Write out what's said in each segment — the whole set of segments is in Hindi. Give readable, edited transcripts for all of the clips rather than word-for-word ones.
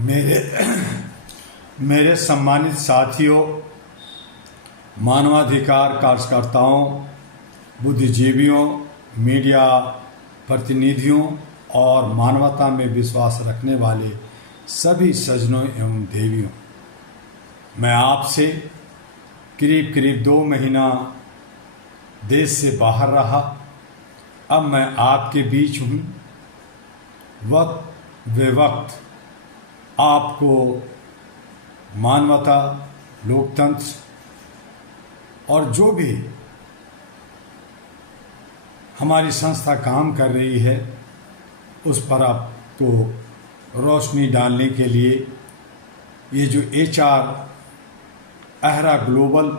मेरे मेरे सम्मानित साथियों, मानवाधिकार कार्यकर्ताओं, बुद्धिजीवियों, मीडिया प्रतिनिधियों और मानवता में विश्वास रखने वाले सभी सज्जनों एवं देवियों, मैं आपसे करीब करीब 2 महीना देश से बाहर रहा। अब मैं आपके बीच हूँ। वक्त बे वक्त आपको मानवता, लोकतंत्र और जो भी हमारी संस्था काम कर रही है उस पर आपको रोशनी डालने के लिए ये जो HR अहरा ग्लोबल,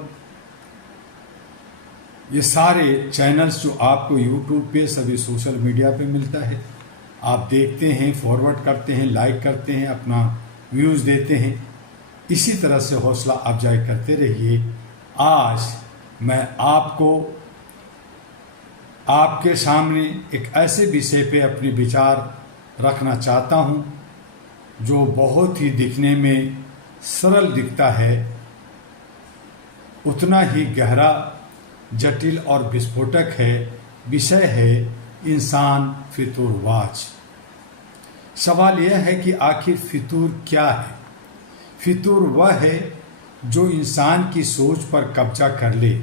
ये सारे चैनल्स जो आपको YouTube पे, सभी सोशल मीडिया पे मिलता है, आप देखते हैं, फॉरवर्ड करते हैं, लाइक करते हैं, अपना व्यूज़ देते हैं। इसी तरह से हौसला अफजाई करते रहिए। आज मैं आपको आपके सामने एक ऐसे विषय पे अपने विचार रखना चाहता हूँ जो बहुत ही दिखने में सरल दिखता है, उतना ही गहरा, जटिल और विस्फोटक है। विषय है इंसान फितूरवाज। सवाल यह है कि आखिर फितूर क्या है? फितूर वह है जो इंसान की सोच पर कब्जा कर ले।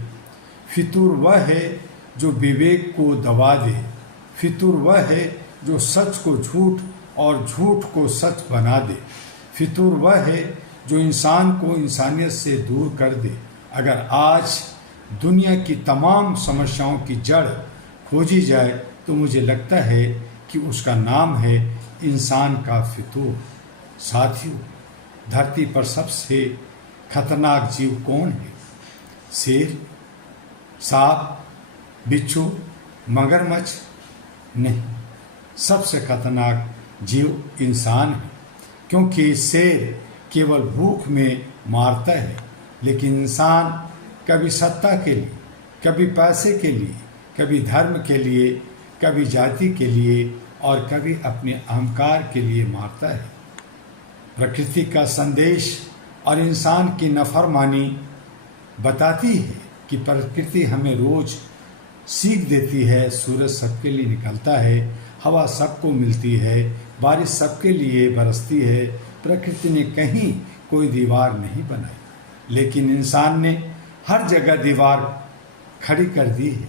फितूर वह है जो विवेक को दबा दे। फितूर वह है जो सच को झूठ और झूठ को सच बना दे। फितूर वह है जो इंसान को इंसानियत से दूर कर दे। अगर आज दुनिया की तमाम समस्याओं की जड़ खोजी जाए तो मुझे लगता है कि उसका नाम है इंसान का फितूर। साथियों, धरती पर सबसे खतरनाक जीव कौन है? शेर, सांप, बिच्छू, मगरमच्छ? नहीं, सबसे खतरनाक जीव इंसान है, क्योंकि शेर केवल भूख में मारता है, लेकिन इंसान कभी सत्ता के लिए, कभी पैसे के लिए, कभी धर्म के लिए, कभी जाति के लिए और कभी अपने अहंकार के लिए मारता है। प्रकृति का संदेश और इंसान की नफरमानी बताती है कि प्रकृति हमें रोज सीख देती है। सूरज सबके लिए निकलता है, हवा सबको मिलती है, बारिश सबके लिए बरसती है। प्रकृति ने कहीं कोई दीवार नहीं बनाई, लेकिन इंसान ने हर जगह दीवार खड़ी कर दी है।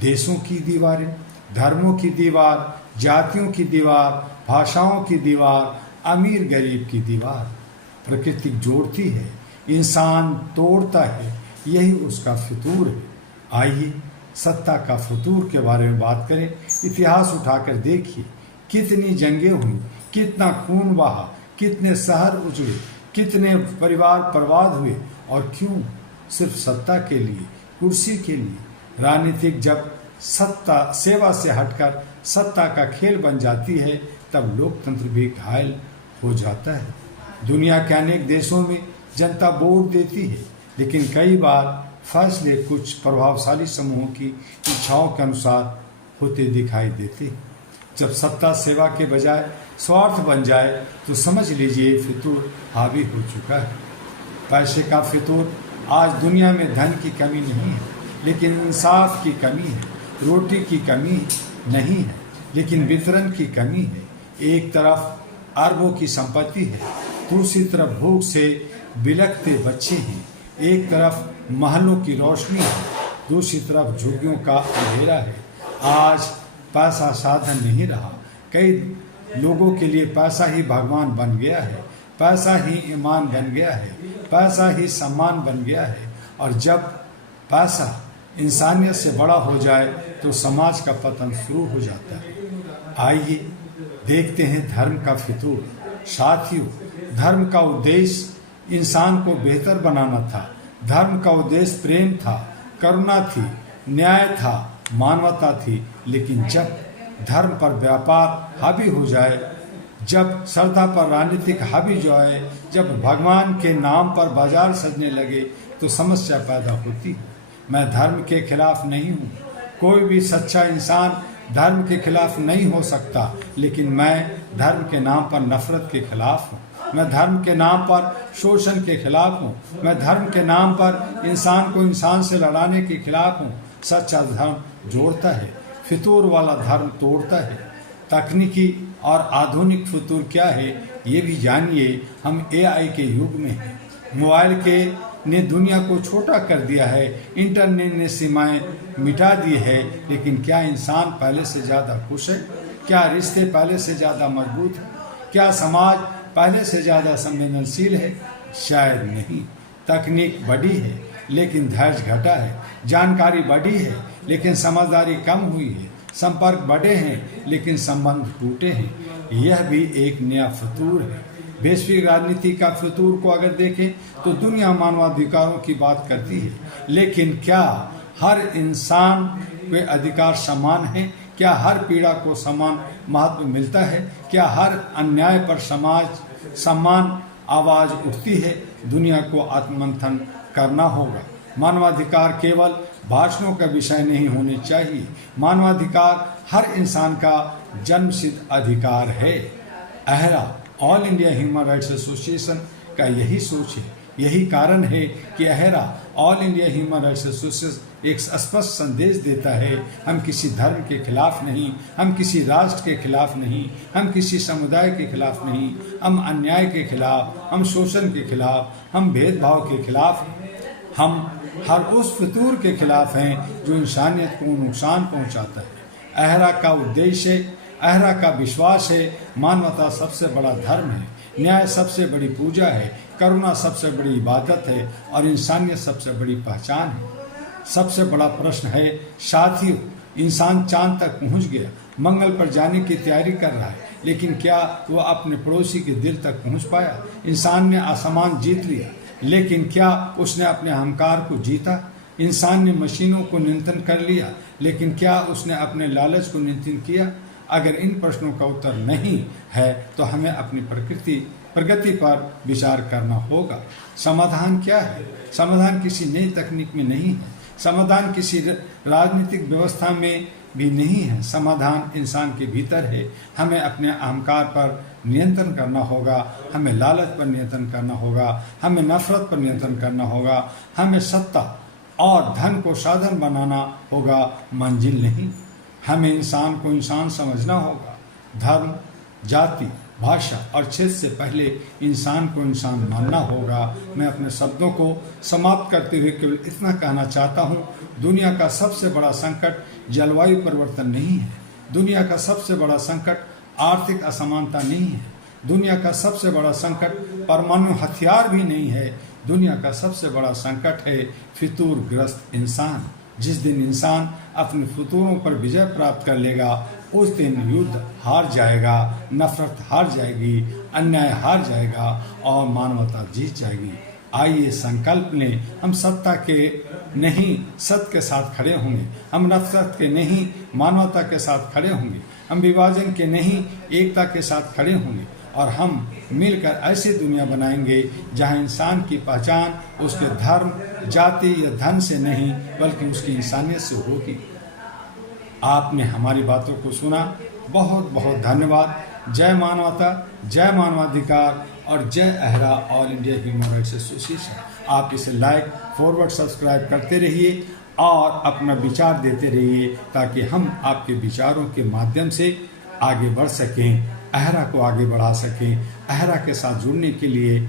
देशों की दीवारें, धर्मों की दीवार, जातियों की दीवार, भाषाओं की दीवार, अमीर गरीब की दीवार। प्रकृति जोड़ती है, इंसान तोड़ता है, यही उसका फितूर है। आइए सत्ता का फितूर के बारे में बात करें। इतिहास उठाकर देखिए, कितनी जंगें हुई, कितना खून बहा, कितने शहर उजड़े, कितने परिवार बर्बाद हुए, और क्यों? सिर्फ सत्ता के लिए, कुर्सी के लिए। राजनीतिक जब सत्ता सेवा से हटकर सत्ता का खेल बन जाती है, तब लोकतंत्र भी घायल हो जाता है। दुनिया के अनेक देशों में जनता वोट देती है, लेकिन कई बार फैसले कुछ प्रभावशाली समूहों की इच्छाओं के अनुसार होते दिखाई देते हैं। जब सत्ता सेवा के बजाय स्वार्थ बन जाए तो समझ लीजिए फितूर हावी हो चुका है। पैसे का फितूर। आज दुनिया में धन की कमी नहीं है, लेकिन इंसाफ की कमी है। रोटी की कमी नहीं है, लेकिन वितरण की कमी है। एक तरफ अरबों की संपत्ति है, दूसरी तरफ भूख से बिलखते बच्चे हैं। एक तरफ महलों की रोशनी है, दूसरी तरफ झुग्गियों का अंधेरा है। आज पैसा साधन नहीं रहा। कई लोगों के लिए पैसा ही भगवान बन गया है, पैसा ही ईमान बन गया है, पैसा ही सम्मान बन गया है। और जब पैसा इंसानियत से बड़ा हो जाए तो समाज का पतन शुरू हो जाता है। आइए देखते हैं धर्म का फितूर। साथियों, धर्म का उद्देश्य इंसान को बेहतर बनाना था। धर्म का उद्देश्य प्रेम था, करुणा थी, न्याय था, मानवता थी। लेकिन जब धर्म पर व्यापार हावी हो जाए, जब श्रद्धा पर राजनीतिक हावी जो है, जब भगवान के नाम पर बाजार सजने लगे, तो समस्या पैदा होती है। मैं धर्म के खिलाफ नहीं हूँ, कोई भी सच्चा इंसान धर्म के खिलाफ नहीं हो सकता, लेकिन मैं धर्म के नाम पर नफरत के खिलाफ हूँ। मैं धर्म के नाम पर शोषण के खिलाफ हूँ। मैं धर्म के नाम पर इंसान को इंसान से लड़ाने के खिलाफ हूँ। सच्चा धर्म जोड़ता है, फितूर वाला धर्म तोड़ता है। तकनीकी और आधुनिक फितूर क्या है ये भी जानिए। हम AI के युग में हैं। मोबाइल के ने दुनिया को छोटा कर दिया है, इंटरनेट ने सीमाएं मिटा दी है, लेकिन क्या इंसान पहले से ज़्यादा खुश है? क्या रिश्ते पहले से ज़्यादा मजबूत हैं? क्या समाज पहले से ज़्यादा संवेदनशील है? शायद नहीं। तकनीक बढ़ी है लेकिन धैर्य घटा है। जानकारी बढ़ी है लेकिन समझदारी कम हुई है। संपर्क बढ़े हैं लेकिन संबंध टूटे हैं। यह भी एक नया फितूर है। वैश्विक राजनीति का फितूर को अगर देखें तो दुनिया मानवाधिकारों की बात करती है, लेकिन क्या हर इंसान के अधिकार समान है? क्या हर पीड़ा को समान महत्व मिलता है? क्या हर अन्याय पर समान आवाज उठती है? दुनिया को आत्ममंथन करना होगा। मानवाधिकार केवल भाषणों का विषय नहीं होने चाहिए। मानवाधिकार हर इंसान का जन्मसिद्ध अधिकार है। Ahra All India Human Rights Association का यही सोच है। यही कारण है कि Ahra All India Human Rights Association एक स्पष्ट संदेश देता है। हम किसी धर्म के खिलाफ नहीं, हम किसी राष्ट्र के खिलाफ नहीं, हम किसी समुदाय के खिलाफ नहीं, हम अन्याय के खिलाफ, हम शोषण के खिलाफ, हम भेदभाव के खिलाफ, हम हर उस फितूर के खिलाफ हैं जो इंसानियत को नुकसान पहुंचाता है। अहरा का उद्देश्य, अहरा का विश्वास है, मानवता सबसे बड़ा धर्म है, न्याय सबसे बड़ी पूजा है, करुणा सबसे बड़ी इबादत है और इंसानियत सबसे बड़ी पहचान है। सबसे बड़ा प्रश्न है साथियों, इंसान चांद तक पहुंच गया, मंगल पर जाने की तैयारी कर रहा है, लेकिन क्या वो अपने पड़ोसी के दिल तक पहुंच पाया? इंसान ने आसमान जीत लिया, लेकिन क्या उसने अपने अहंकार को जीता? इंसान ने मशीनों को नियंत्रण कर लिया, लेकिन क्या उसने अपने लालच को नियंत्रण किया? अगर इन प्रश्नों का उत्तर नहीं है तो हमें अपनी प्रगति पर विचार करना होगा। समाधान क्या है? समाधान किसी नई तकनीक में नहीं है, समाधान किसी राजनीतिक व्यवस्था में भी नहीं है। समाधान इंसान के भीतर है। हमें अपने अहंकार पर नियंत्रण करना होगा, हमें लालच पर नियंत्रण करना होगा, हमें नफरत पर नियंत्रण करना होगा, हमें सत्ता और धन को साधन बनाना होगा, मंजिल नहीं। हमें इंसान को इंसान समझना होगा। धर्म, जाति, भाषा और क्षेत्र से पहले इंसान को इंसान मानना होगा। मैं अपने शब्दों को समाप्त करते हुए केवल इतना कहना चाहता हूँ, दुनिया का सबसे बड़ा संकट जलवायु परिवर्तन नहीं है। दुनिया का सबसे बड़ा संकट आर्थिक असमानता नहीं है। दुनिया का सबसे बड़ा संकट परमाणु हथियार भी नहीं है। दुनिया का सबसे बड़ा संकट है फितूरग्रस्त इंसान। जिस दिन इंसान अपने फितूरों पर विजय प्राप्त कर लेगा, उस दिन युद्ध हार जाएगा, नफरत हार जाएगी, अन्याय हार जाएगा और मानवता जीत जाएगी। आइए संकल्प लें, हम सत्ता के नहीं सत्य के साथ खड़े होंगे, हम नफरत के नहीं मानवता के साथ खड़े होंगे, हम विभाजन के नहीं एकता के साथ खड़े होंगे और हम मिलकर ऐसी दुनिया बनाएंगे जहां इंसान की पहचान उसके धर्म, जाति या धन से नहीं बल्कि उसकी इंसानियत से होगी। आपने हमारी बातों को सुना, बहुत बहुत धन्यवाद। जय मानवता, जय मानवाधिकार और जय Ahra All India Human Rights Association. आप इसे लाइक, फॉरवर्ड, सब्सक्राइब करते रहिए और अपना विचार देते रहिए ताकि हम आपके विचारों के माध्यम से आगे बढ़ सकें, अहरा को आगे बढ़ा सकें। अहरा के साथ जुड़ने के लिए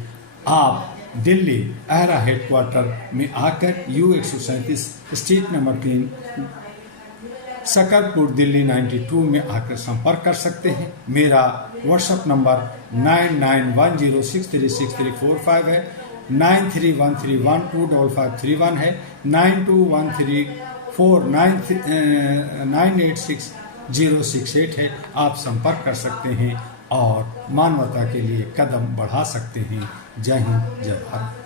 आप दिल्ली अहरा हेडक्वार्टर में आकर U137 street number 3 Shakarpur Delhi 92 में आकर संपर्क कर सकते हैं। मेरा व्हाट्सएप नंबर 9910636345 है, 9313125531 है, 92134986 है। आप संपर्क कर सकते हैं और मानवता के लिए कदम बढ़ा सकते हैं। जय हिंद, जय भारत।